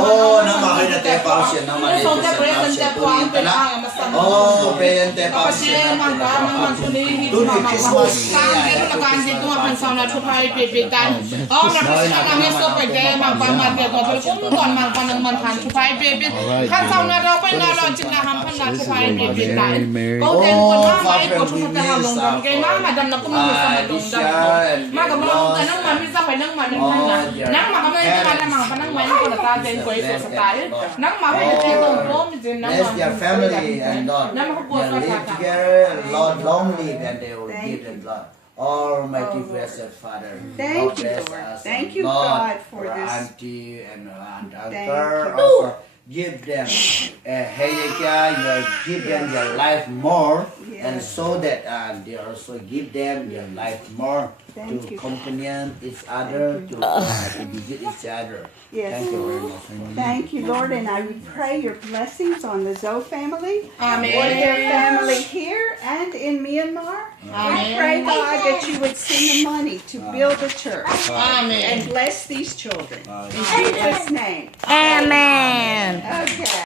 Oh, nama kita teh pasien nama dia. Oh, pasien teh pasien. Bless their family and Lord, they live together, Lord, long live and they will give them Lord. Almighty blessed Father, Thank you, bless Lord. us, Thank you, Lord, God, for our this. auntie and uncle, you. also give them give them their life more, and Yes. so that they also give them their life more Thank to you. companion each other, to visit each other. Yes. Thank you very much. Thank you, Lord, and I would pray your blessings on the Zoe family, Amen. or their family here and in Myanmar. We pray, God, that you would send the money to build the church Amen. and bless these children. In Jesus' name. Amen. Okay.